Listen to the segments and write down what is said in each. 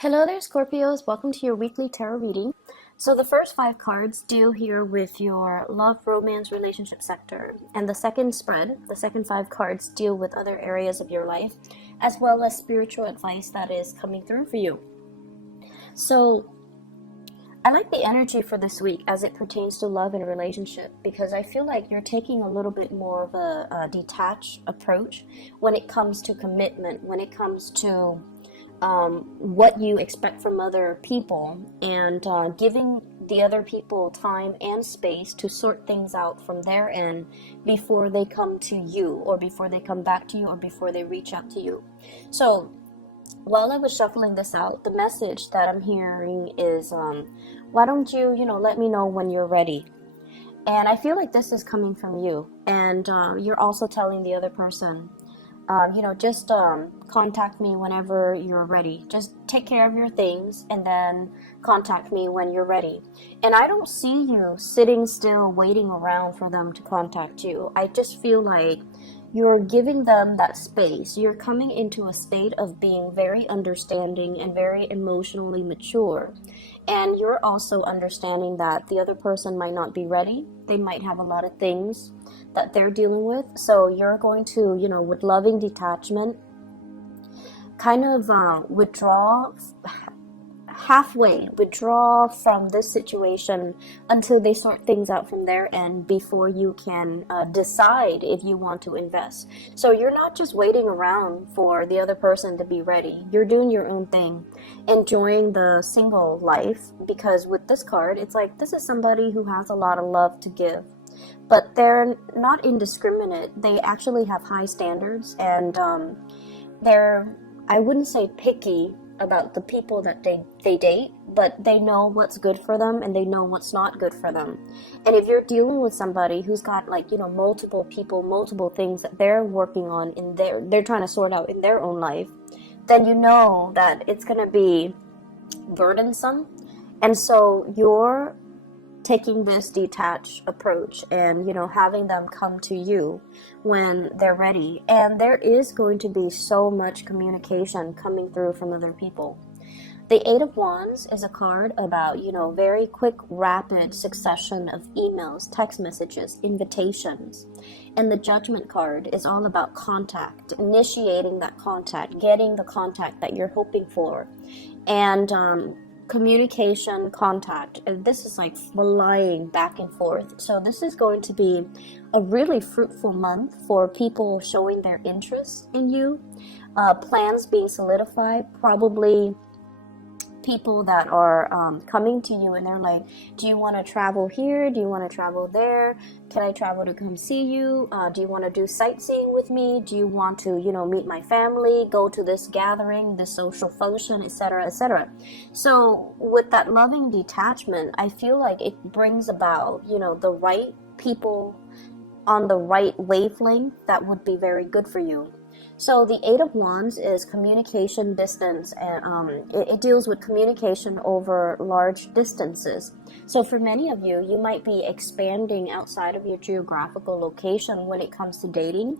Hello there, Scorpios. Welcome to your weekly tarot reading. So the first five cards deal here with your love, romance, relationship sector. And the second spread, the second five cards deal with other areas of your life, as well as spiritual advice that is coming through for you. So I like the energy for this week as it pertains to love and relationship, because I feel like you're taking a little bit more of a detached approach when it comes to commitment, when it comes to what you expect from other people, and giving the other people time and space to sort things out from their end before they come to you, or before they come back to you, or before they reach out to you. So while I was shuffling this out, the message that I'm hearing is, why don't you, let me know when you're ready. And I feel like this is coming from you, and you're also telling the other person, just contact me whenever you're ready. Just take care of your things and then contact me when you're ready. And I don't see you sitting still waiting around for them to contact you. I just feel like you're giving them that space. You're coming into a state of being very understanding and very emotionally mature. And you're also understanding that the other person might not be ready. They might have a lot of things that they're dealing with. So you're going to, with loving detachment, kind of withdraw from this situation until they sort things out from their end before you can decide if you want to invest. So you're not just waiting around for the other person to be ready. You're doing your own thing, enjoying the single life, because with this card, it's like this is somebody who has a lot of love to give. But they're not indiscriminate. They actually have high standards, and they're, I wouldn't say picky about the people that they date, but they know what's good for them and they know what's not good for them. And if you're dealing with somebody who's got multiple people, multiple things that they're working on they're trying to sort out in their own life, then you know that it's going to be burdensome. And so you're taking this detached approach and having them come to you when they're ready. And there is going to be so much communication coming through from other people. The Eight of Wands is a card about very quick, rapid succession of emails, text messages, invitations. And the Judgment card is all about contact, initiating that contact, getting the contact that you're hoping for, and communication, contact, and this is like flying back and forth. So this is going to be a really fruitful month for people showing their interest in you, plans being solidified, probably people that are coming to you and they're like, do you want to travel here? Do you want to travel there? Can I travel to come see you? Do you want to do sightseeing with me? Do you want to, meet my family, go to this gathering, this social function, etc., etc.? So with that loving detachment, I feel like it brings about, the right people on the right wavelength that would be very good for you. So the Eight of Wands is communication distance, and it deals with communication over large distances. So for many of you, you might be expanding outside of your geographical location when it comes to dating.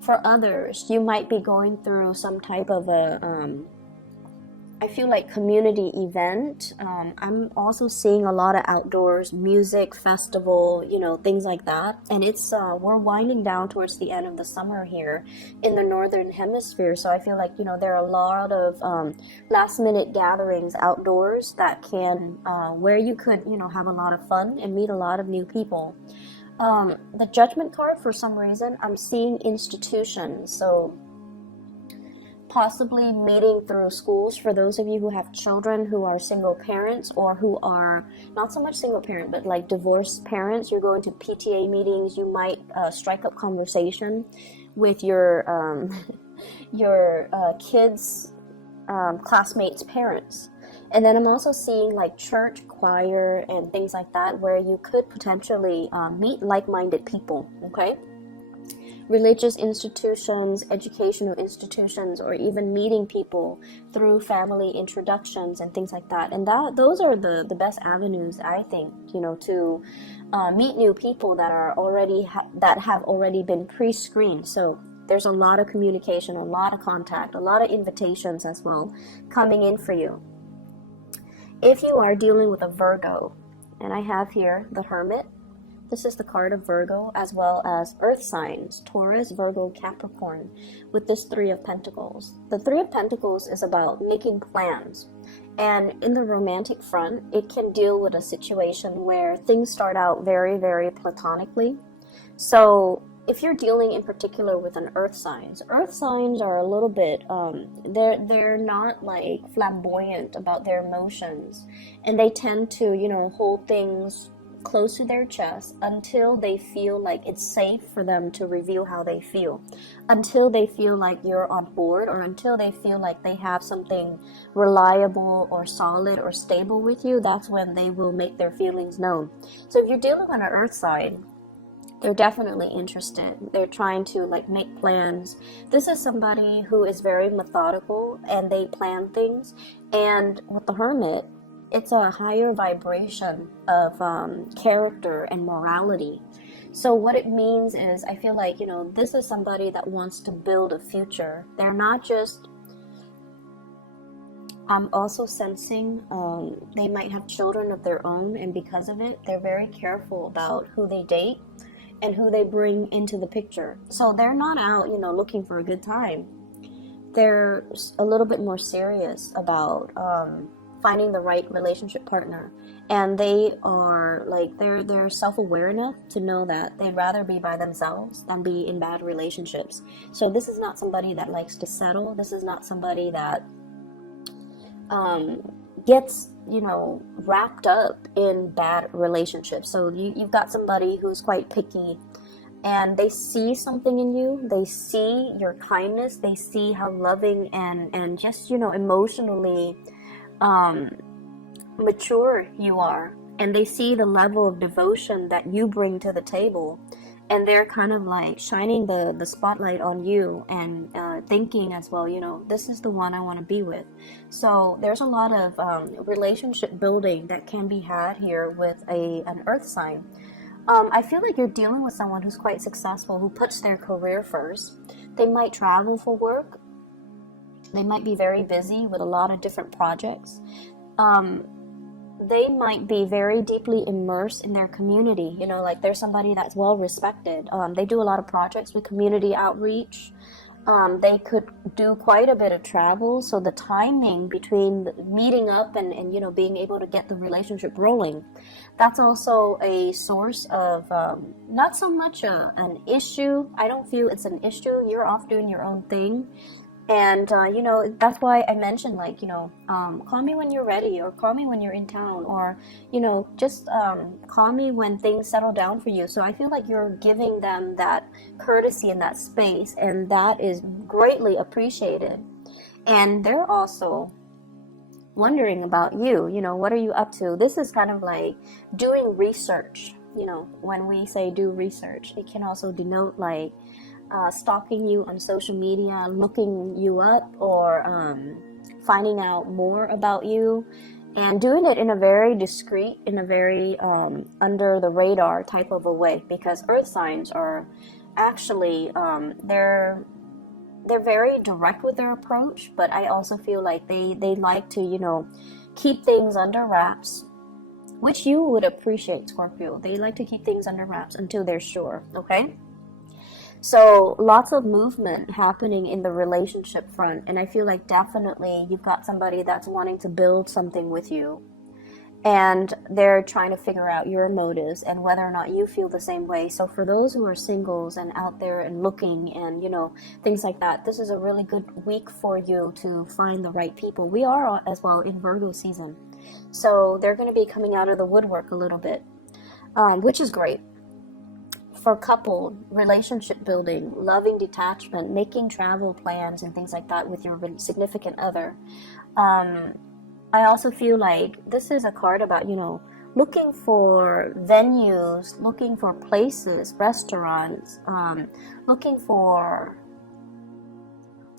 For others, you might be going through some type of I feel like community event. I'm also seeing a lot of outdoors music festival, things like that. And it's we're winding down towards the end of the summer here in the northern hemisphere. So I feel like there are a lot of last minute gatherings outdoors that can where you could have a lot of fun and meet a lot of new people. The Judgment card, for some reason, I'm seeing institutions. So possibly meeting through schools for those of you who have children who are single parents, or who are not so much single parent but like divorced parents. You're going to PTA meetings. You might strike up conversation with your kids' classmates' parents. And then I'm also seeing like church choir and things like that, where you could potentially meet like-minded people. Okay, religious institutions, educational institutions, or even meeting people through family introductions and things like that. And those are the best avenues, I think, to meet new people that are already that have already been pre-screened. So There's a lot of communication, a lot of contact, a lot of invitations as well coming in for you. If you are dealing with a Virgo, and I have here the Hermit, this is the card of Virgo, as well as earth signs, Taurus, Virgo, Capricorn, with this Three of Pentacles. The Three of Pentacles is about making plans. And in the romantic front, it can deal with a situation where things start out very, very platonically. So if you're dealing in particular with an earth signs are a little bit, they're not like flamboyant about their emotions. And they tend to, hold things close to their chest until they feel like it's safe for them to reveal how they feel, until they feel like you're on board, or until they feel like they have something reliable or solid or stable with you. That's when they will make their feelings known. So if you're dealing on an earth sign, they're definitely interested. They're trying to make plans. This is somebody who is very methodical and they plan things. And with the Hermit, it's a higher vibration of character and morality. So what it means is, I feel like, this is somebody that wants to build a future. They're not just, I'm also sensing they might have children of their own, and because of it, they're very careful about who they date and who they bring into the picture. So they're not out, looking for a good time. They're a little bit more serious about finding the right relationship partner, and they are they're self-aware enough to know that they'd rather be by themselves than be in bad relationships. So this is not somebody that likes to settle. This is not somebody that gets wrapped up in bad relationships. So you've got somebody who's quite picky, and they see something in you. They see your kindness. They see how loving and just emotionally mature you are, and they see the level of devotion that you bring to the table, and they're kind of shining the spotlight on you, and thinking as well, this is the one I want to be with. So there's a lot of relationship building that can be had here with an earth sign. I feel like you're dealing with someone who's quite successful, who puts their career first. They might travel for work. They might be very busy with a lot of different projects. They might be very deeply immersed in their community. They're somebody that's well respected. They do a lot of projects with community outreach. They could do quite a bit of travel. So the timing between meeting up and being able to get the relationship rolling, that's also a source of not so much an issue. I don't feel it's an issue. You're off doing your own thing. And, that's why I mentioned, call me when you're ready, or call me when you're in town, or, just call me when things settle down for you. So I feel like you're giving them that courtesy and that space, and that is greatly appreciated. And they're also wondering about you, what are you up to? This is kind of like doing research. When we say do research, it can also denote stalking you on social media, looking you up, or finding out more about you, and doing it in a very discreet, in a very under the radar type of a way, because earth signs are actually they're very direct with their approach, but I also feel like they like to keep things under wraps, which you would appreciate, Scorpio. They like to keep things under wraps until they're sure. Okay. So lots of movement happening in the relationship front, and I feel like definitely you've got somebody that's wanting to build something with you, and they're trying to figure out your motives and whether or not you feel the same way. So for those who are singles and out there and looking and things like that, this is a really good week for you to find the right people. We are as well in Virgo season, so they're going to be coming out of the woodwork a little bit, which is great. For couple, relationship building, loving detachment, making travel plans and things like that with your significant other. I also feel like this is a card about, looking for venues, looking for places, restaurants, looking for...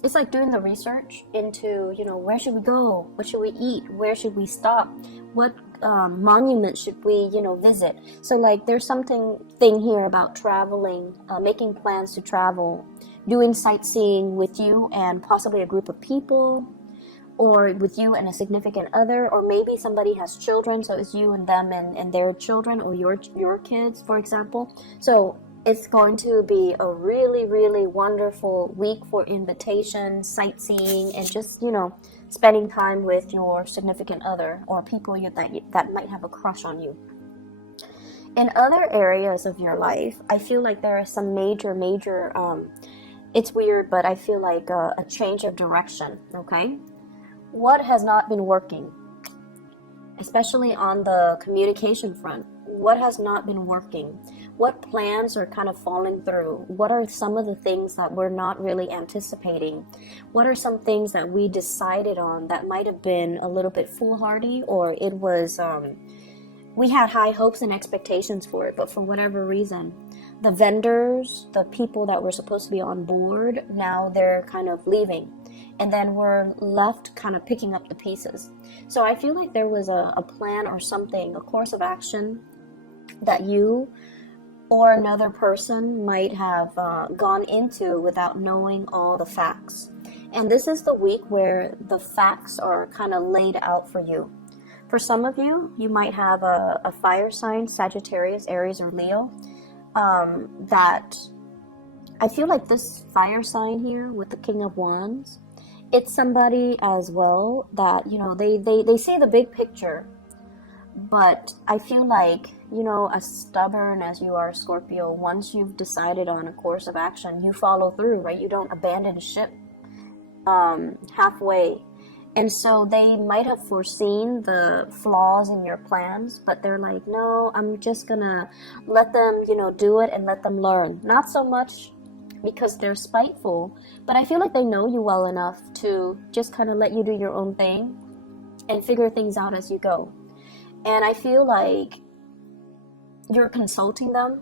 It's like doing the research into, where should we go? What should we eat? Where should we stop? What monument should we, visit? So there's something here about traveling, making plans to travel, doing sightseeing with you and possibly a group of people, or with you and a significant other, or maybe somebody has children, so it's you and them and their children, or your kids, for example. So it's going to be a really, really wonderful week for invitations, sightseeing, and just, spending time with your significant other or people that might have a crush on you. In other areas of your life, I feel like there is some major, it's weird, but I feel like a change of direction, okay? What has not been working, especially on the communication front? What has not been working? What plans are kind of falling through? What are some of the things that we're not really anticipating? What are some things that we decided on that might have been a little bit foolhardy, or it was, we had high hopes and expectations for it, but for whatever reason, the vendors, the people that were supposed to be on board, now they're kind of leaving. And then we're left kind of picking up the pieces. So I feel like there was a plan or something, a course of action that you or another person might have gone into without knowing all the facts. And this is the week where the facts are kind of laid out for you. For some of you, you might have a fire sign, Sagittarius, Aries, or Leo, that I feel like this fire sign here with the King of Wands, it's somebody as well that, they see the big picture, but I feel like, as stubborn as you are, Scorpio, once you've decided on a course of action, you follow through, right? You don't abandon ship halfway. And so they might have foreseen the flaws in your plans, but they're like, no, I'm just gonna let them, do it and let them learn. Not so much because they're spiteful, but I feel like they know you well enough to just kind of let you do your own thing and figure things out as you go. And I feel like you're consulting them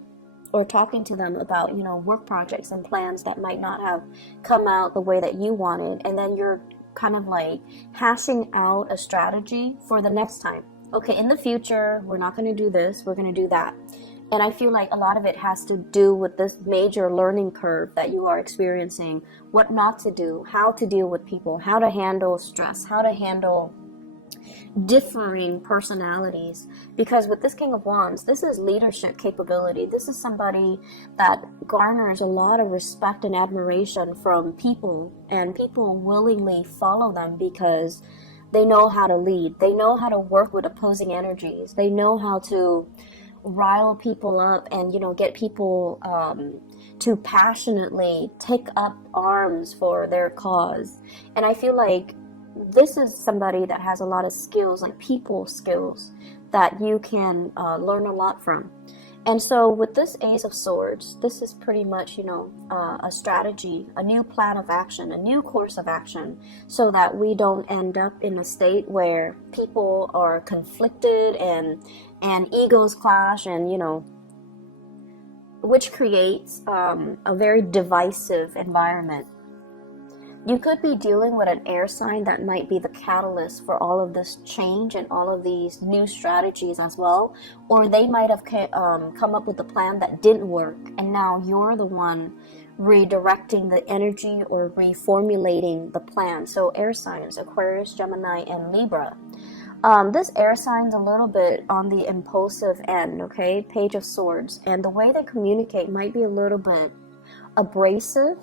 or talking to them about, work projects and plans that might not have come out the way that you wanted. And then you're kind of like hashing out a strategy for the next time. Okay, in the future, we're not going to do this, we're going to do that. And I feel like a lot of it has to do with this major learning curve that you are experiencing, what not to do, how to deal with people, how to handle stress, how to handle differing personalities. Because with this King of Wands, this is leadership capability. This is somebody that garners a lot of respect and admiration from people, and people willingly follow them because they know how to lead. They know how to work with opposing energies. They know how to rile people up and, get people to passionately take up arms for their cause. And I feel like this is somebody that has a lot of skills, like people skills, that you can learn a lot from. And so with this Ace of Swords, this is pretty much, a strategy, a new plan of action, a new course of action, so that we don't end up in a state where people are conflicted and egos clash, and, which creates a very divisive environment. You could be dealing with an air sign that might be the catalyst for all of this change and all of these new strategies as well. Or they might have come up with a plan that didn't work, and now you're the one redirecting the energy or reformulating the plan. So air signs, Aquarius, Gemini, and Libra. This air sign's a little bit on the impulsive end, okay? Page of Swords. And the way they communicate might be a little bit abrasive.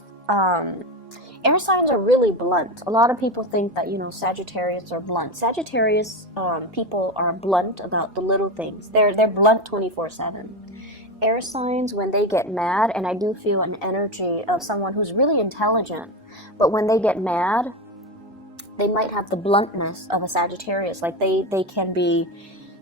Air signs are really blunt. A lot of people think that, Sagittarius are blunt. Sagittarius people are blunt about the little things. They're blunt 24/7. Air signs, when they get mad, and I do feel an energy of someone who's really intelligent, but when they get mad, they might have the bluntness of a Sagittarius. Like they can be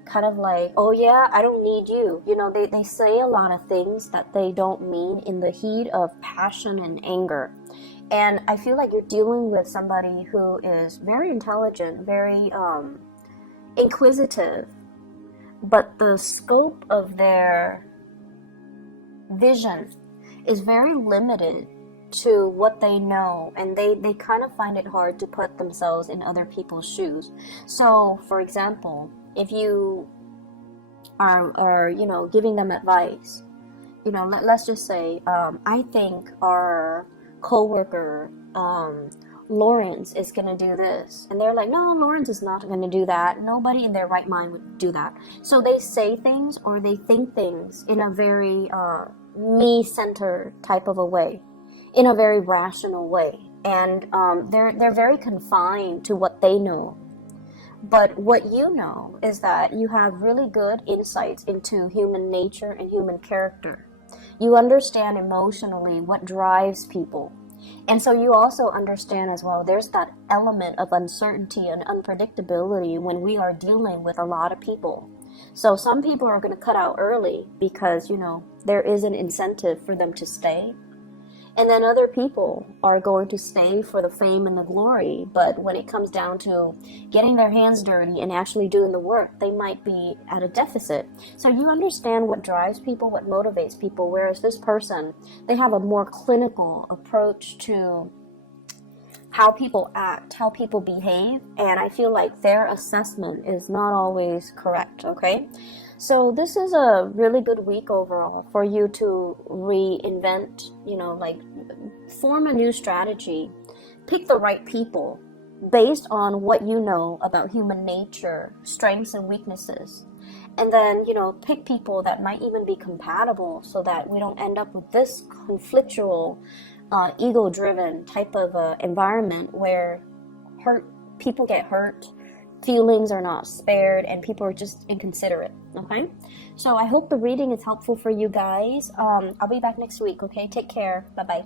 kind of like, oh yeah, I don't need you. They say a lot of things that they don't mean in the heat of passion and anger. And I feel like you're dealing with somebody who is very intelligent, very inquisitive, but the scope of their vision is very limited to what they know, and they kind of find it hard to put themselves in other people's shoes. So, for example, if you are giving them advice, let's just say, I think our coworker, Lawrence is going to do this. And they're like, no, Lawrence is not going to do that. Nobody in their right mind would do that. So they say things or they think things in a very me-centered type of a way, in a very rational way. And they're very confined to what they know. But what you know is that you have really good insights into human nature and human character. You understand emotionally what drives people. And so you also understand as well, there's that element of uncertainty and unpredictability when we are dealing with a lot of people. So some people are going to cut out early because, you know, there is an incentive for them to stay. And then other people are going to stay for the fame and the glory. But when it comes down to getting their hands dirty and actually doing the work, they might be at a deficit. So you understand what drives people, what motivates people. Whereas this person, they have a more clinical approach to how people act, how people behave. And I feel like their assessment is not always correct, okay? So this is a really good week overall for you to reinvent, you know, like form a new strategy, pick the right people based on what you know about human nature, strengths and weaknesses. And then, you know, pick people that might even be compatible so that we don't end up with this conflictual, ego-driven type of environment where people get hurt, feelings are not spared, and people are just inconsiderate. Okay, so I hope the reading is helpful for you guys. I'll be back next week. Okay, take care. Bye bye.